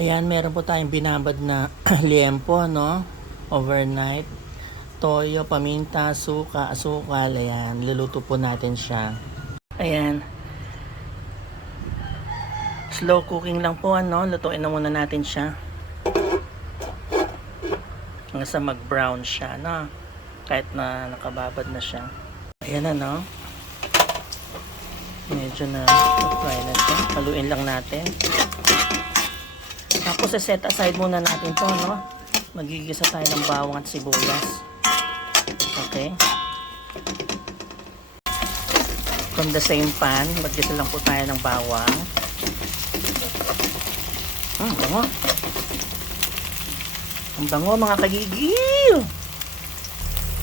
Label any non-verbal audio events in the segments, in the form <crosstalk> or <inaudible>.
Ayan, meron po tayong binabad na <clears throat> liempo, no? Overnight. Toyo, paminta, suka, asukal. Ayan, luluto po natin siya. Ayan. Slow cooking lang po, ano? Lutuin na muna natin siya. Hanggang sa mag-brown siya, no? Kahit na nakababad na siya. Ayan na, no? Medyo na fry na siya. Paluin lang natin. Tapos set aside muna natin to, no? Magigisa tayo ng bawang at sibuyas. Okay? From the same pan, magigisa lang po tayo ng bawang. Hmm, bango. Ang bango mga kagigil!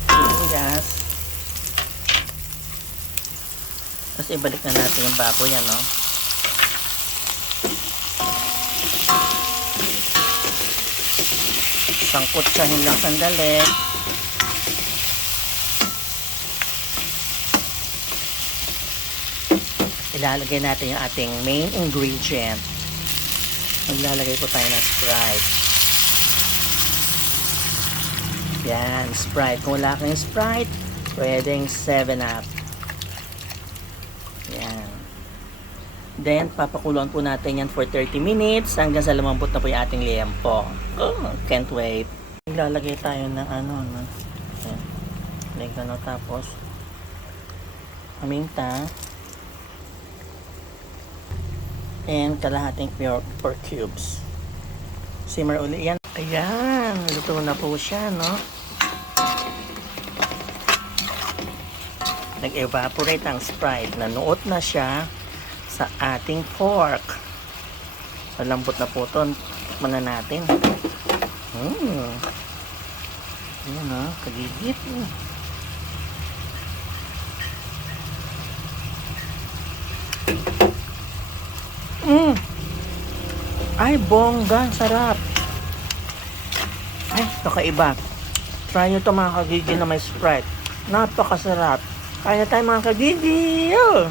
Sibuyas. Tapos ibalik na natin yung baboy, ano? Sangkutsahin lang sandali. Ilalagay natin yung ating main ingredient. Maglalagay po tayo ng Sprite. Yan, Sprite. Kung wala kang Sprite, pwedeng 7-Up. Yan. Then, papakuluan po natin yan for 30 minutes hanggang sa lumambot na po yung ating liempo. Oh, can't wait. Lalagay tayo ng ano, no? Yan. Like ano, tapos, paminta, and kalahating pure pork cubes. Simmer uli yan. Ayan, luto na po siya, no? Nag-evaporate ang Sprite. Nanuot na siya sa ating pork. Malambot na po ito. Tikman na natin. Hmm. Ayan, no? Kagigit. Mm. Ay, bongga. Sarap. Ay, kakaiba. Try nyo ito mga kagigil na may Sprite. Napakasarap. Kaya tayo mga kagigil.